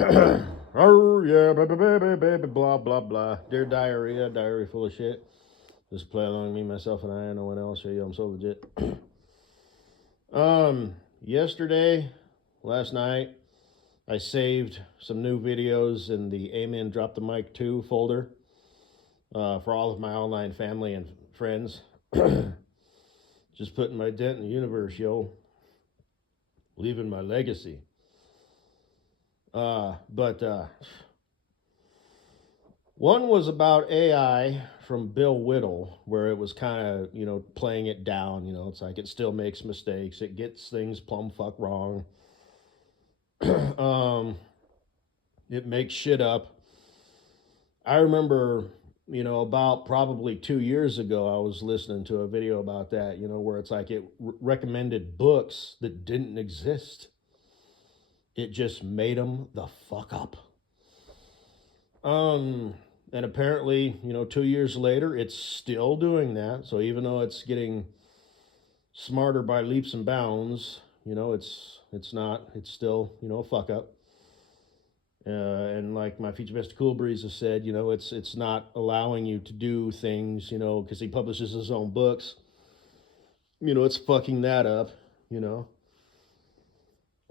Oh yeah, baby, blah blah blah. Dear diarrhea, diarrhea full of shit. Just play along me, myself, and I. No one else. Hey, I'm so legit. Yesterday, last night, I saved some new videos in the Amen Drop the Mic 2 folder for all of my online family and friends. Just putting my dent in the universe, yo. Leaving my legacy. But one was about AI from Bill Whittle, where it was kind of, playing it down. It's like it still makes mistakes, it gets things plumb fuck wrong. um, it makes shit up. I remember, about probably 2 years ago, I was listening to a video about that, where it's like it recommended books that didn't exist. It just made them the fuck up. Um, and apparently, 2 years later, it's still doing that. So even though it's getting smarter by leaps and bounds, it's not. It's still a fuck up. And like my future best Cool Breeze has said, it's not allowing you to do things, because he publishes his own books. It's fucking that up. You know.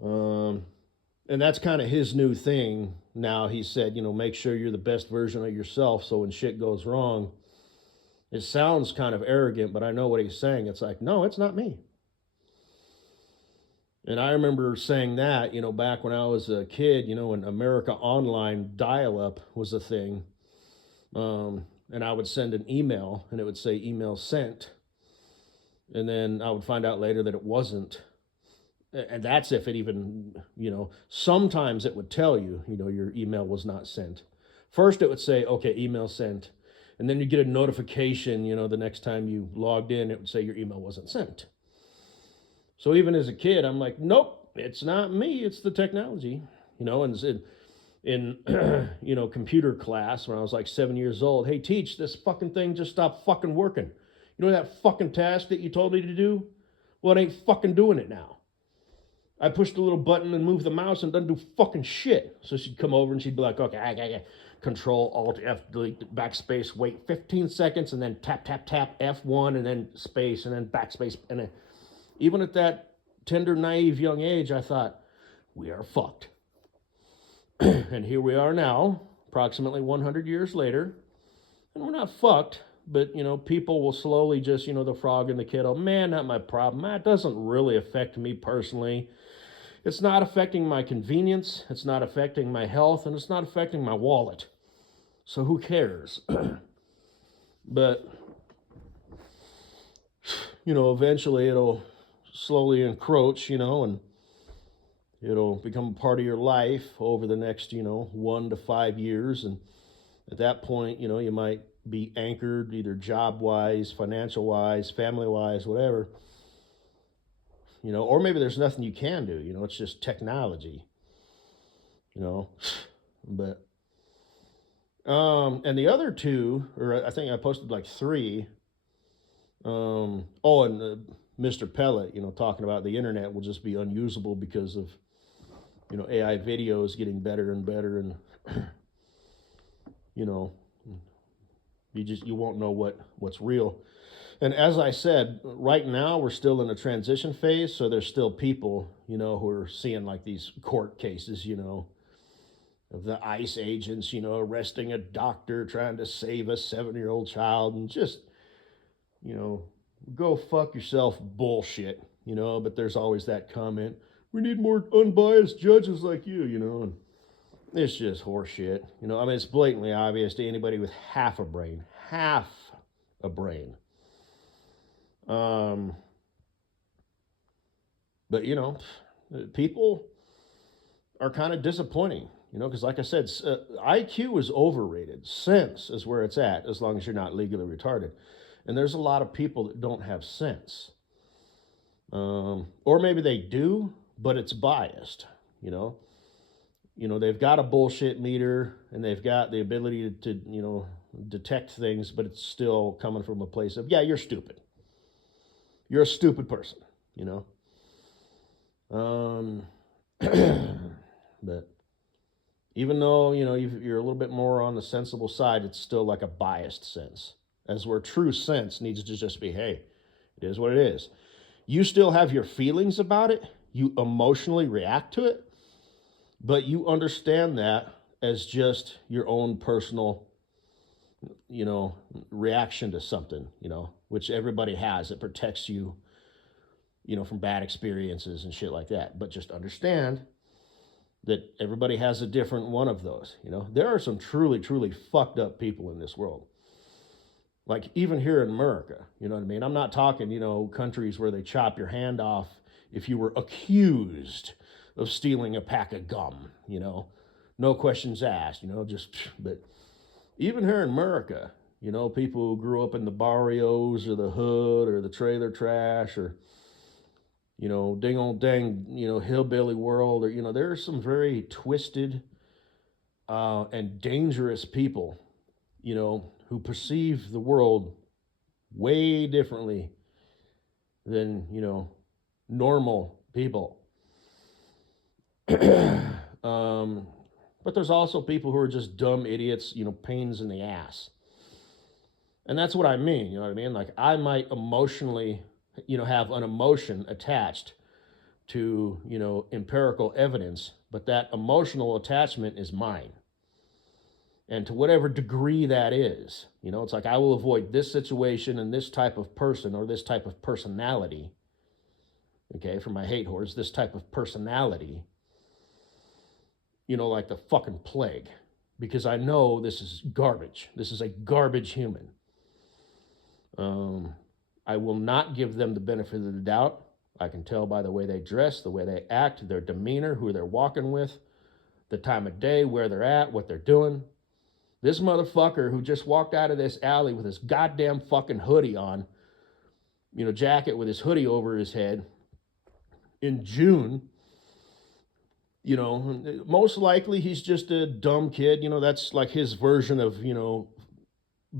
Um, and that's kind of his new thing now. He said, make sure you're the best version of yourself, so when shit goes wrong, it sounds kind of arrogant, but I know what he's saying. It's like, no, it's not me. And I remember saying that, back when I was a kid, when America Online dial up was a thing. And I would send an email and it would say email sent. And then I would find out later that it wasn't. And that's if it even, sometimes it would tell you, your email was not sent. First, it would say, okay, email sent. And then you get a notification, the next time you logged in, it would say your email wasn't sent. So even as a kid, I'm like, nope, it's not me, it's the technology. And in computer class when I was like 7 years old, hey, teach, this fucking thing just stopped fucking working. That fucking task that you told me to do? Well, it ain't fucking doing it now. I pushed a little button and moved the mouse and doesn't do fucking shit. So she'd come over and she'd be like, okay, I Control Alt F, delete, backspace, wait 15 seconds, and then tap tap tap F1, and then space, and then backspace. And then, even at that tender, naive young age, I thought, we are fucked. And here we are now, approximately 100 years later, and we're not fucked. But people will slowly just the frog and the kiddo. Man, not my problem. That doesn't really affect me personally. It's not affecting my convenience, it's not affecting my health, and it's not affecting my wallet. So who cares? But, eventually it'll slowly encroach, and it'll become a part of your life over the next, 1 to 5 years. And at that point, you might be anchored either job wise, financial wise, family wise, whatever. Or maybe there's nothing you can do. It's just technology. But and the other two, or I think I posted like three. And Mr. Pellet, talking about the internet will just be unusable because of AI videos getting better and better, and you know you won't know what's real. And as I said, right now we're still in a transition phase, so there's still people, who are seeing like these court cases, of the ICE agents, arresting a doctor trying to save a 7-year-old child, and just, you know, go fuck yourself bullshit, but there's always that comment, we need more unbiased judges like you, and it's just horseshit. It's blatantly obvious to anybody with half a brain. Half a brain. Um, but people are kind of disappointing, because like I said, IQ is overrated. Sense is where it's at, as long as you're not legally retarded. And there's a lot of people that don't have sense. Or maybe they do, but it's biased, they've got a bullshit meter and they've got the ability to detect things, but it's still coming from a place of, yeah, you're stupid. You're a stupid person, Um, but Even though, you're a little bit more on the sensible side, it's still like a biased sense. As where true sense needs to just be, hey, it is what it is. You still have your feelings about it. You emotionally react to it, but you understand that as just your own personal, reaction to something, which everybody has. It protects you, from bad experiences and shit like that. But just understand that everybody has a different one of those. There are some truly, truly fucked up people in this world. Like even here in America, you know what I mean? I'm not talking, countries where they chop your hand off if you were accused of stealing a pack of gum, no questions asked, but even here in America, people who grew up in the barrios or the hood or the trailer trash or, ding old dang, hillbilly world, or, there are some very twisted and dangerous people, who perceive the world way differently than, normal people. But there's also people who are just dumb idiots, pains in the ass. And that's what I mean, you know what I mean? Like I might emotionally, have an emotion attached to, empirical evidence, but that emotional attachment is mine. And to whatever degree that is, it's like I will avoid this situation and this type of person or this type of personality. Okay, for my hate horse, this type of personality, like the fucking plague, because I know this is garbage. This is a garbage human. I will not give them the benefit of the doubt. I can tell by the way they dress, the way they act, their demeanor, who they're walking with, the time of day, where they're at, what they're doing. This motherfucker who just walked out of this alley with his goddamn fucking hoodie on, jacket with his hoodie over his head in June, most likely he's just a dumb kid. That's like his version of,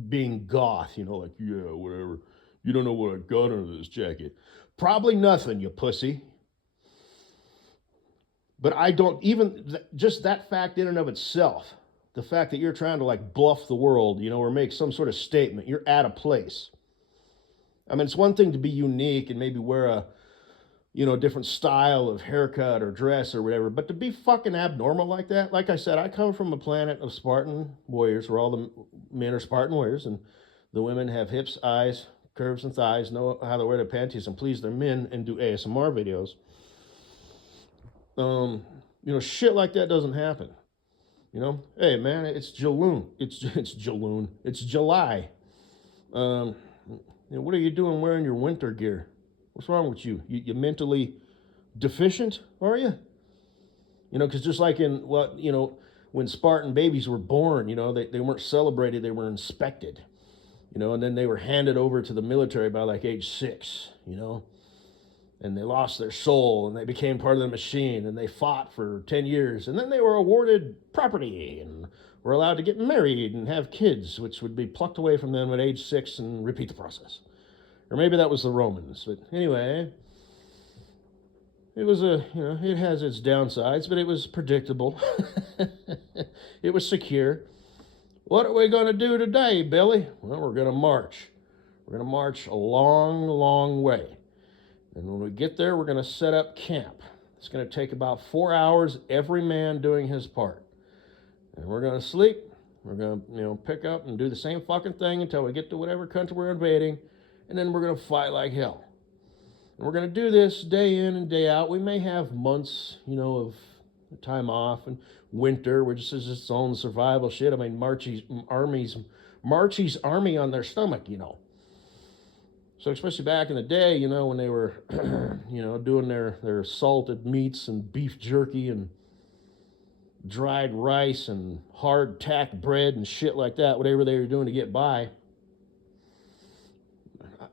being goth, like, yeah, whatever. You don't know what I got under this jacket. Probably nothing, you pussy. But I don't even, just that fact in and of itself, the fact that you're trying to like bluff the world, or make some sort of statement, you're at a place. I mean, it's one thing to be unique and maybe wear a, different style of haircut or dress or whatever, but to be fucking abnormal like that, like I said, I come from a planet of Spartan warriors where all the men are Spartan warriors and the women have hips, eyes, curves, and thighs, know how to wear their panties and please their men and do ASMR videos. Shit like that doesn't happen. Hey man, it's Jaloon. It's Jaloon. It's July. What are you doing wearing your winter gear? What's wrong with you? You mentally deficient, are you? Because just like in when Spartan babies were born, they weren't celebrated, they were inspected, and then they were handed over to the military by like age 6, and they lost their soul and they became part of the machine and they fought for 10 years and then they were awarded property and were allowed to get married and have kids, which would be plucked away from them at age 6 and repeat the process. Or maybe that was the Romans. But anyway, it was it has its downsides, but it was predictable. It was secure. What are we going to do today, Billy? Well, we're going to march. We're going to march a long, long way. And when we get there, we're going to set up camp. It's going to take about 4 hours, every man doing his part. And we're going to sleep. We're going to, pick up and do the same fucking thing until we get to whatever country we're invading. And then we're going to fight like hell. And we're going to do this day in and day out. We may have months, of time off and winter, which is its own survival shit. I mean, Marchie's army on their stomach, So especially back in the day, when they were, doing their salted meats and beef jerky and dried rice and hard tack bread and shit like that, whatever they were doing to get by.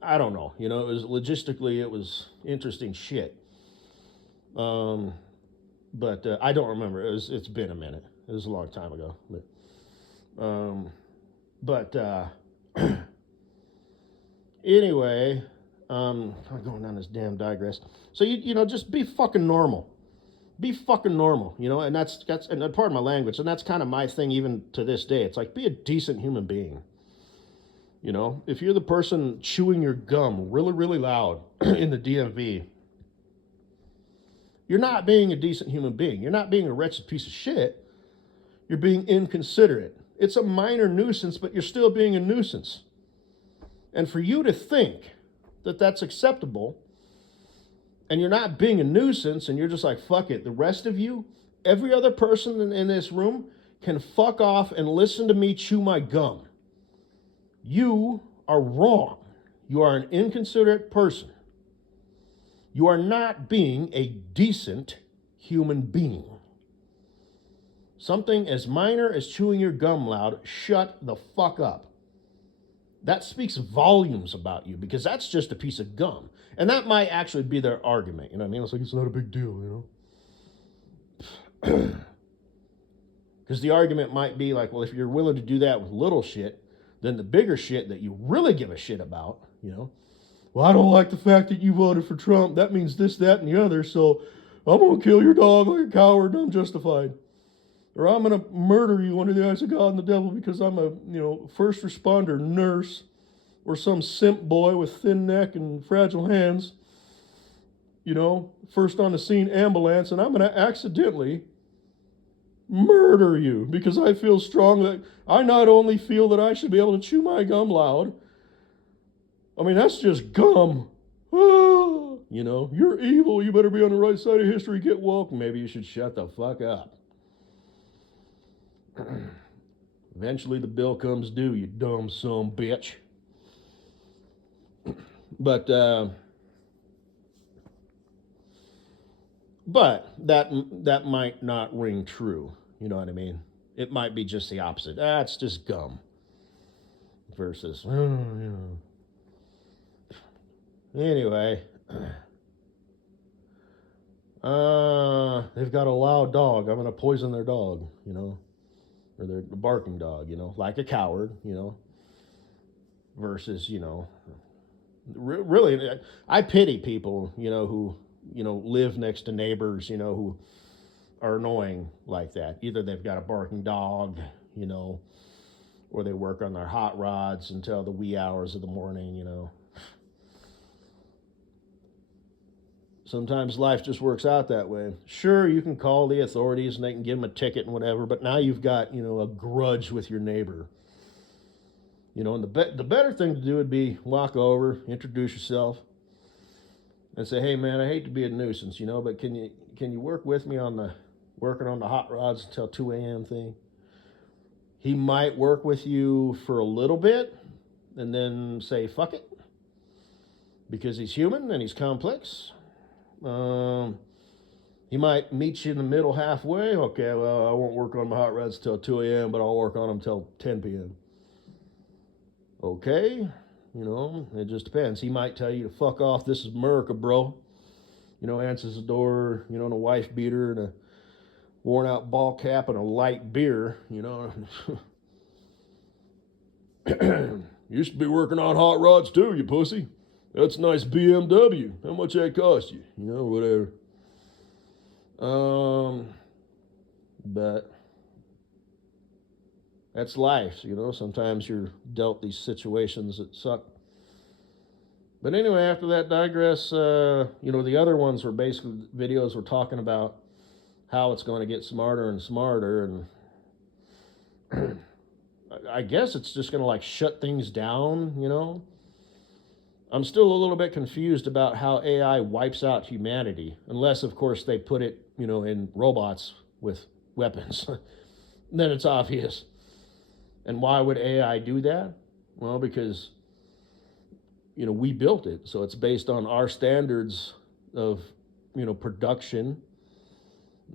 I don't know. It was logistically, it was interesting shit. But I don't remember. It's been a minute. It was a long time ago. But anyway, I'm going down this damn digress. So you just be fucking normal. Be fucking normal, you know, and that's and pardon my language, and that's kind of my thing even to this day. It's like, be a decent human being. You know, if you're the person chewing your gum really, really loud in the DMV, you're not being a decent human being. You're not being a wretched piece of shit. You're being inconsiderate. It's a minor nuisance, but you're still being a nuisance. And for you to think that that's acceptable, and you're not being a nuisance, and you're just like, fuck it, the rest of you, every other person in this room can fuck off and listen to me chew my gum. You are wrong. You are an inconsiderate person. You are not being a decent human being. Something as minor as chewing your gum loud, shut the fuck up. That speaks volumes about you, because that's just a piece of gum. And that might actually be their argument. You know what I mean? It's like, it's not a big deal, you know? Because the argument might be like, well, if you're willing to do that with little shit, then the bigger shit that you really give a shit about, you know, well, I don't like the fact that you voted for Trump. That means this, that, and the other. So I'm going to kill your dog like a coward and I'm justified. Or I'm going to murder you under the eyes of God and the devil because I'm a, you know, first responder, nurse, or some simp boy with thin neck and fragile hands, you know, first on the scene ambulance, and I'm going to accidentally murder you because I feel strong that I not only feel that I should be able to chew my gum loud. I mean, that's just gum. Ah, you know, you're evil. You better be on the right side of history. Get woke. Maybe you should shut the fuck up. Eventually the bill comes due, you dumb son bitch. But that might not ring true. You know what I mean? It might be just the opposite. It's just gum. Versus, you know. Anyway, they've got a loud dog. I'm gonna poison their dog. You know. Or their barking dog, you know, like a coward, you know, versus, you know, really, I pity people, you know, who, you know, live next to neighbors, you know, who are annoying like that. Either they've got a barking dog, you know, or they work on their hot rods until the wee hours of the morning, you know. Sometimes life just works out that way. Sure, you can call the authorities and they can give them a ticket and whatever, but now you've got, you know, a grudge with your neighbor. You know, and the better thing to do would be walk over, introduce yourself, and say, hey man, I hate to be a nuisance, you know, but can you work with me on working on the hot rods until 2 a.m. thing? He might work with you for a little bit and then say, fuck it, because he's human and he's complex. He might meet you in the middle halfway. Okay, well, I won't work on my hot rods till 2 a.m., but I'll work on them till 10 p.m. Okay, you know, it just depends. He might tell you to fuck off. This is America, bro. You know, answers the door, you know, in a wife beater and a worn out ball cap and a light beer, you know. Used to be working on hot rods too, you pussy. That's a nice BMW. How much that cost you? You know, whatever. But that's life, you know. Sometimes you're dealt these situations that suck. But anyway, after that digress, you know, the other ones were basically videos were talking about how it's going to get smarter and smarter, and I guess it's just going to like shut things down, you know. I'm still a little bit confused about how AI wipes out humanity, unless, of course, they put it, you know, in robots with weapons. Then it's obvious. And why would AI do that? Well, because, you know, we built it, so it's based on our standards of, you know, production,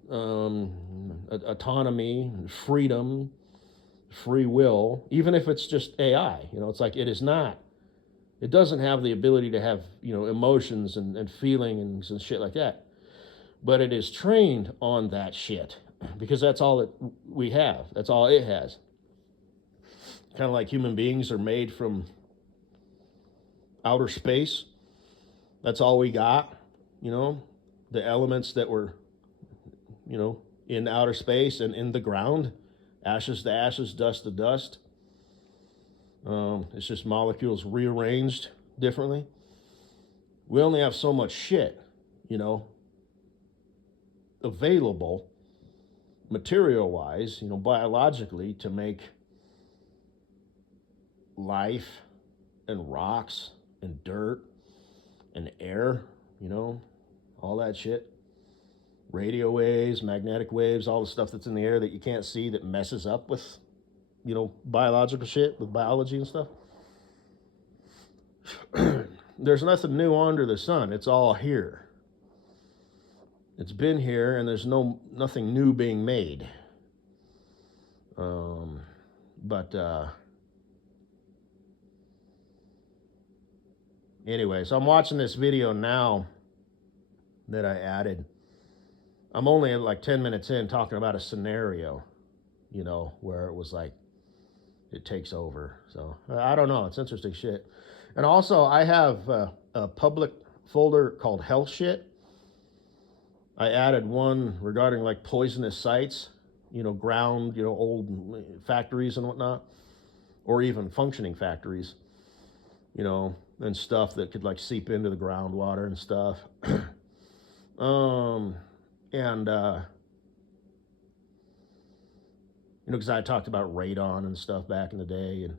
autonomy, freedom, free will. Even if it's just AI, you know, it's like it is not. It doesn't have the ability to have, you know, emotions and feelings and shit like that. But it is trained on that shit because that's all that we have. That's all it has. Kind of like human beings are made from outer space. That's all we got, you know, the elements that were in outer space and in the ground, ashes to ashes, dust to dust. It's just molecules rearranged differently. We only have so much shit, available material-wise, biologically, to make life and rocks and dirt and air, all that shit. Radio waves, magnetic waves, all the stuff that's in the air that you can't see that messes up with, biological shit, with biology and stuff. There's nothing new under the sun. It's all here. It's been here, and there's nothing new being made. Anyway, so I'm watching this video now that I added. I'm only like 10 minutes in talking about a scenario, where it was like, it takes over. So I don't know. It's interesting shit. And also, I have a public folder called Health Shit. I added one regarding like poisonous sites, ground, old factories and whatnot, or even functioning factories, and stuff that could like seep into the groundwater and stuff. Because I talked about radon and stuff back in the day, and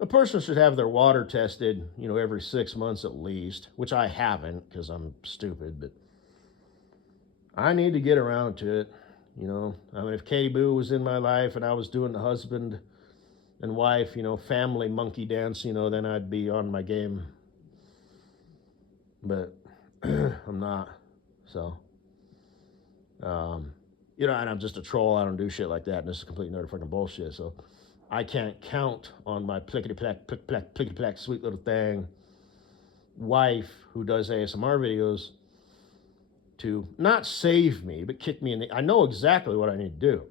a person should have their water tested, every 6 months at least, which I haven't because I'm stupid, but I need to get around to it. If Katie Boo was in my life and I was doing the husband and wife, family monkey dance, then I'd be on my game. But I'm not. So, and I'm just a troll. I don't do shit like that. And this is complete and utter fucking bullshit. So I can't count on my plickety-plack, sweet little thing wife who does ASMR videos to not save me, but kick me in the... I know exactly what I need to do.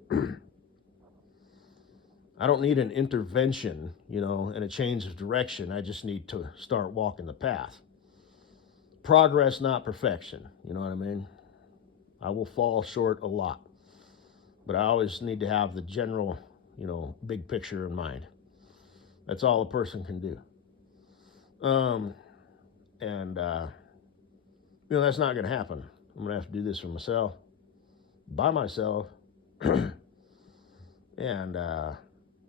I don't need an intervention, and a change of direction. I just need to start walking the path. Progress, not perfection. You know what I mean? I will fall short a lot. But I always need to have the general, big picture in mind. That's all a person can do. That's not going to happen. I'm going to have to do this for myself, by myself.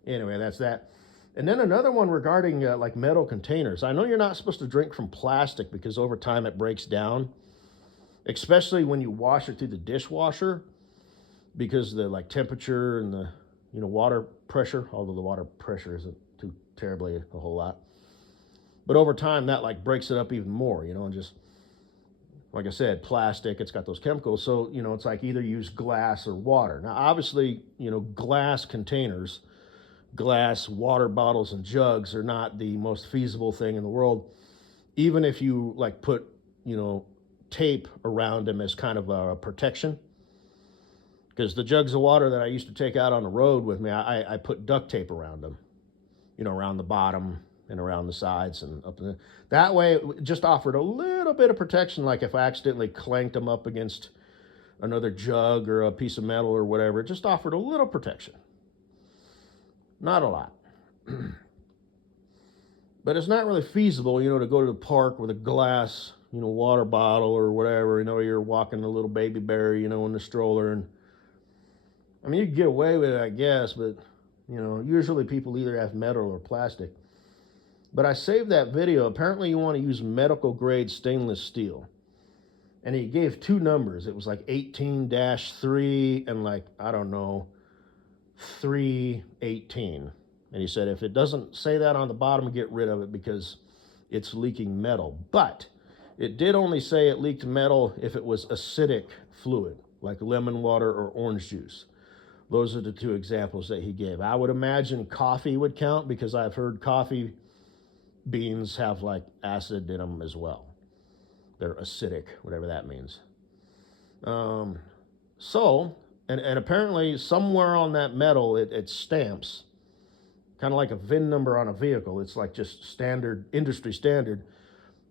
Anyway, that's that. And then another one regarding like metal containers. I know you're not supposed to drink from plastic because over time it breaks down, especially when you wash it through the dishwasher, because the like temperature and the water pressure, although the water pressure isn't too terribly a whole lot. But over time that like breaks it up even more, and just like I said, plastic, it's got those chemicals. So, it's like either use glass or water. Now, obviously, glass containers, glass water bottles and jugs are not the most feasible thing in the world. Even if you like put, tape around them as kind of a protection. Because the jugs of water that I used to take out on the road with me, I put duct tape around them, around the bottom and around the sides and up there. That way it just offered a little bit of protection, like if I accidentally clanked them up against another jug or a piece of metal or whatever, it just offered a little protection. Not a lot. But it's not really feasible, to go to the park with a glass, water bottle or whatever, you're walking a little baby bear, in the stroller. And I mean, you can get away with it, I guess, but, usually people either have metal or plastic. But I saved that video. Apparently you want to use medical grade stainless steel. And he gave two numbers. It was like 18-3 and like, I don't know, 318. And he said, if it doesn't say that on the bottom, get rid of it because it's leaking metal. But it did only say it leaked metal if it was acidic fluid, like lemon water or orange juice. Those are the two examples that he gave. I would imagine coffee would count because I've heard coffee beans have like acid in them as well. They're acidic, whatever that means. And apparently somewhere on that metal, it stamps, kind of like a VIN number on a vehicle. It's like just standard, industry standard,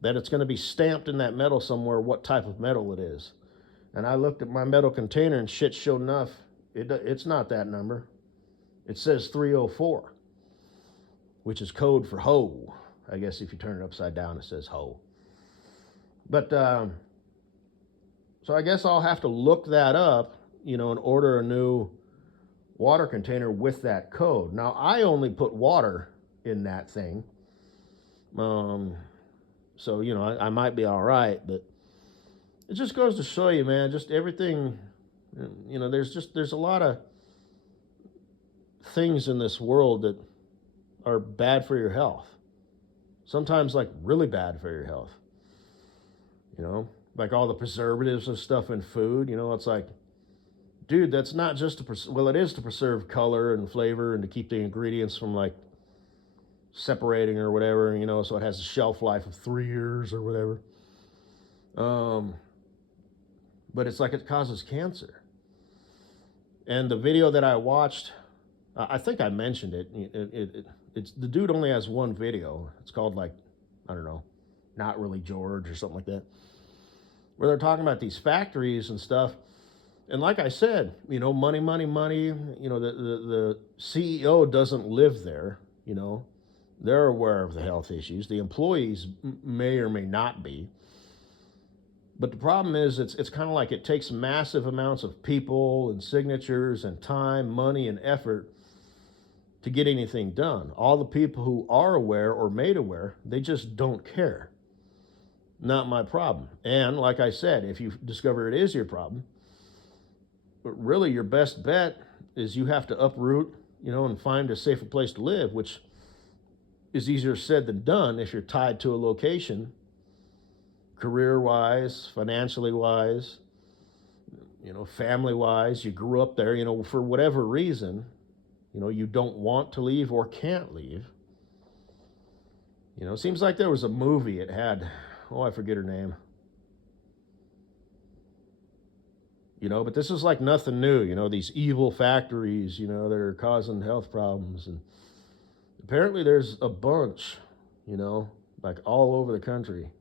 that it's going to be stamped in that metal somewhere what type of metal it is. And I looked at my metal container and shit, sure enough, it's not that number. It says 304, which is code for hoe. I guess if you turn it upside down, it says hoe. But so I guess I'll have to look that up, and order a new water container with that code. Now, I only put water in that thing. So, I might be all right, but it just goes to show you, man, just everything, there's a lot of things in this world that are bad for your health. Sometimes like really bad for your health. Like all the preservatives and stuff in food, it's like, dude, that's not just it is to preserve color and flavor and to keep the ingredients from like separating or whatever, so it has a shelf life of 3 years or whatever. But it's like it causes cancer. And the video that I watched, I think I mentioned it. It's the dude only has one video. It's called like, I don't know, Not Really George or something like that, where they're talking about these factories and stuff. And like I said, money, money, money. The CEO doesn't live there. They're aware of the health issues. The employees may or may not be. But the problem is, it's kind of like it takes massive amounts of people and signatures and time, money, and effort to get anything done. All the people who are aware or made aware, they just don't care. Not my problem. And like I said, if you discover it is your problem, but really your best bet is you have to uproot, and find a safer place to live, which is easier said than done if you're tied to a location, career-wise, financially-wise, family-wise. You grew up there, for whatever reason, you don't want to leave or can't leave. It seems like there was a movie, it had, I forget her name. But this is like nothing new, these evil factories, that are causing health problems. And apparently there's a bunch, like all over the country,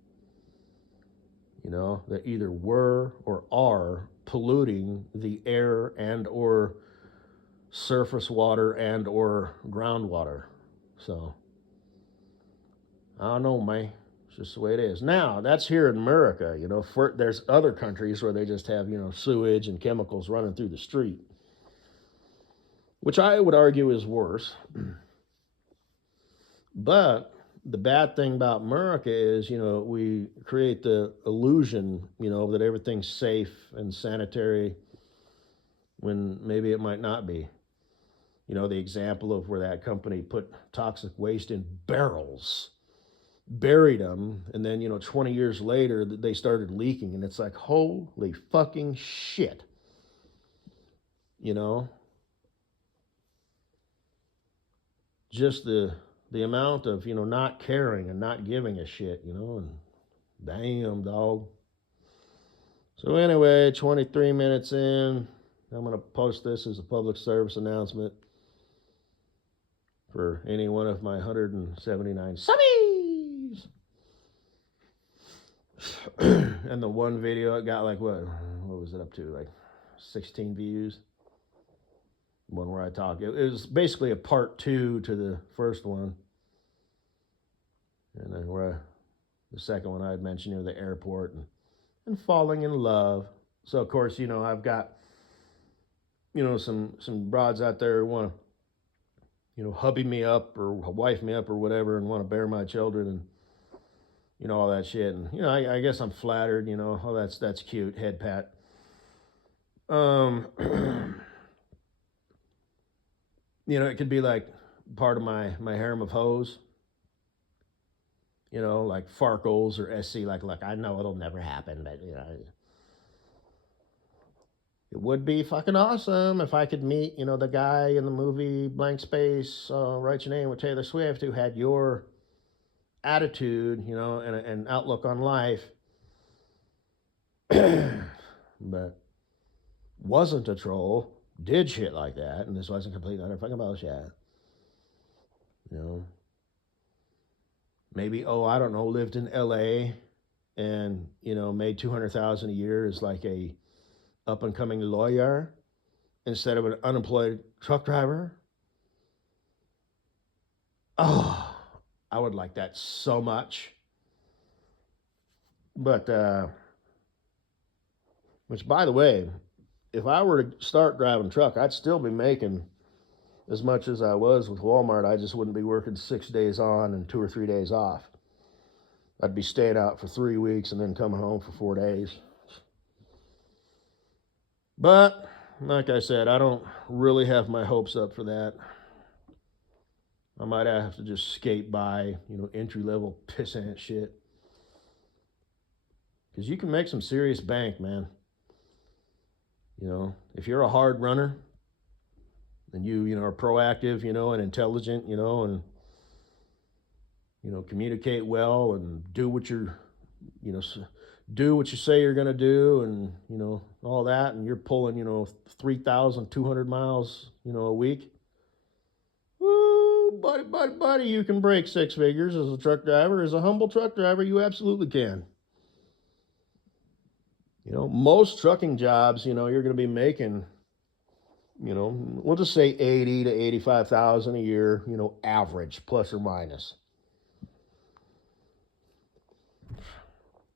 that either were or are polluting the air and or surface water and or groundwater. So, I don't know, man. It's just the way it is. Now, that's here in America, there's other countries where they just have, sewage and chemicals running through the street, which I would argue is worse. But the bad thing about America is, we create the illusion, that everything's safe and sanitary when maybe it might not be. The example of where that company put toxic waste in barrels, buried them, and then, 20 years later, they started leaking, and it's like, holy fucking shit. Just the amount of, not caring and not giving a shit, and damn, dog. So anyway, 23 minutes in, I'm going to post this as a public service announcement for any one of my 179 subbies. And the one video, it got like, what was it up to? Like 16 views. One where I talk. It was basically a part 2 to the first one. And then where the second one I had mentioned, the airport and falling in love. So of course, I've got, some broads out there who want to, hubby me up or wife me up or whatever and want to bear my children and, all that shit. And, I guess I'm flattered, oh, that's cute, head pat. It could be like part of my harem of hoes. Like Farkles or SC, like, look, I know it'll never happen, but, it would be fucking awesome if I could meet, the guy in the movie Blank Space, Write Your Name with Taylor Swift, who had your attitude, and outlook on life, but wasn't a troll, did shit like that, and this wasn't complete utter fucking bullshit. Maybe, I don't know, lived in LA and, made $200,000 a year as like a up and coming lawyer instead of an unemployed truck driver. Oh, I would like that so much. But, which by the way, if I were to start driving truck, I'd still be making as much as I was with Walmart. I just wouldn't be working 6 days on and 2 or 3 days off. I'd be staying out for 3 weeks and then coming home for 4 days. But like I said, I don't really have my hopes up for that. I might have to just skate by, entry level pissant shit. Because you can make some serious bank, man. If you're a hard runner and you are proactive, and intelligent, and communicate well and do what you say you're going to do, and all that, and you're pulling 3,200 miles a week. Woo, buddy, you can break 6 figures as a truck driver. As a humble truck driver, you absolutely can. Most trucking jobs, you're going to be making, we'll just say 80 to 85,000 a year, average, plus or minus.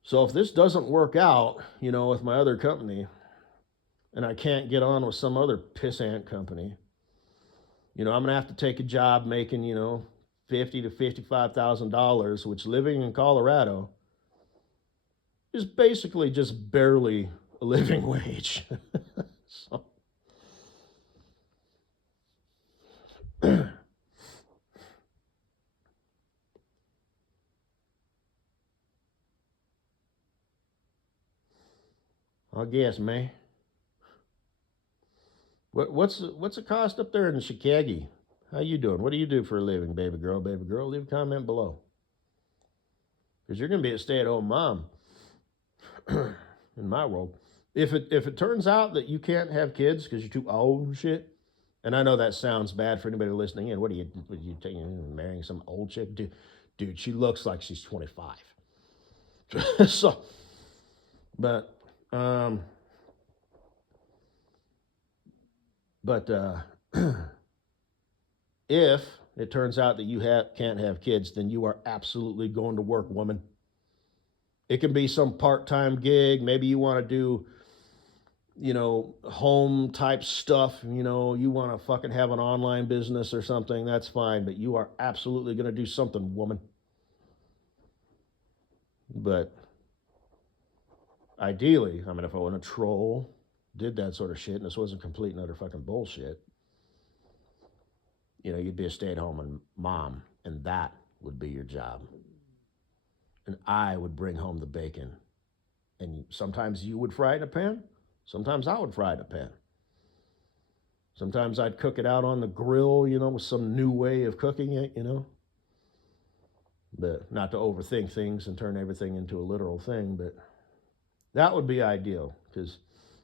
So if this doesn't work out, with my other company, and I can't get on with some other pissant company, I'm going to have to take a job making, $50,000 to $55,000, which living in Colorado is basically just barely a living wage. So. I guess, man. What's the cost up there in Chicago? How you doing? What do you do for a living, baby girl? Baby girl, leave a comment below. Because you're going to be a stay-at-home mom in my world. If it turns out that you can't have kids because you're too old and shit, and I know that sounds bad for anybody listening in. What are you taking, marrying some old chick? Dude, she looks like she's 25. So, but if it turns out that you can't have kids, then you are absolutely going to work, woman. It can be some part-time gig. Maybe you want to do, home type stuff. You want to fucking have an online business or something. That's fine. But you are absolutely going to do something, woman. But ideally, if I want to troll, did that sort of shit, and this wasn't complete and utter fucking bullshit, you'd be a stay-at-home mom, and that would be your job. And I would bring home the bacon. And sometimes you would fry it in a pan. Sometimes I would fry it in a pan. Sometimes I'd cook it out on the grill, with some new way of cooking it, But not to overthink things and turn everything into a literal thing, but that would be ideal, because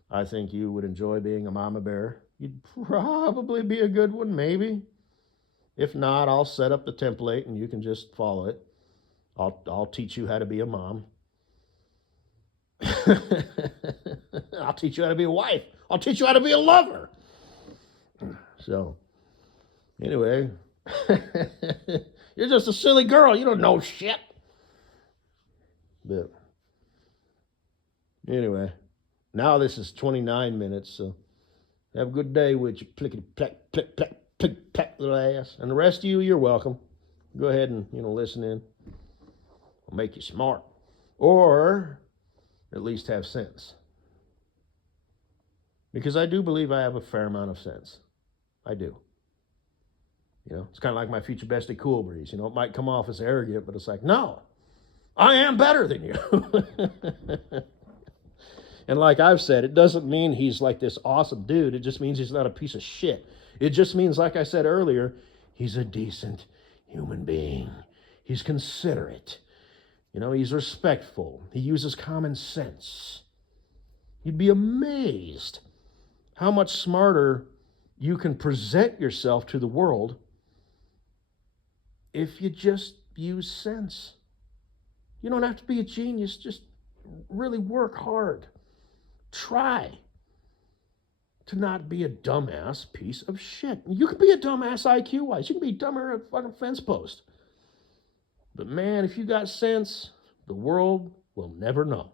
I think you would enjoy being a mama bear. You'd probably be a good one, maybe. If not, I'll set up the template and you can just follow it. I'll teach you how to be a mom. I'll teach you how to be a wife. I'll teach you how to be a lover. So, anyway, you're just a silly girl. You don't know shit. But anyway, now this is 29 minutes, so have a good day with you. Plickety plack, plick, plack, plick, plack, little ass. And the rest of you, you're welcome. Go ahead and, listen in. I'll make you smart. Or at least have sense. Because I do believe I have a fair amount of sense. I do. It's kind of like my future bestie Cool Breeze. It might come off as arrogant, but it's like, no, I am better than you. And like I've said, it doesn't mean he's like this awesome dude. It just means he's not a piece of shit. It just means, like I said earlier, he's a decent human being. He's considerate. He's respectful. He uses common sense. You'd be amazed how much smarter you can present yourself to the world if you just use sense. You don't have to be a genius. Just really work hard. Try. to not be a dumbass piece of shit. You can be a dumbass IQ-wise. You can be dumber than a fucking fence post. But man, if you got sense, the world will never know.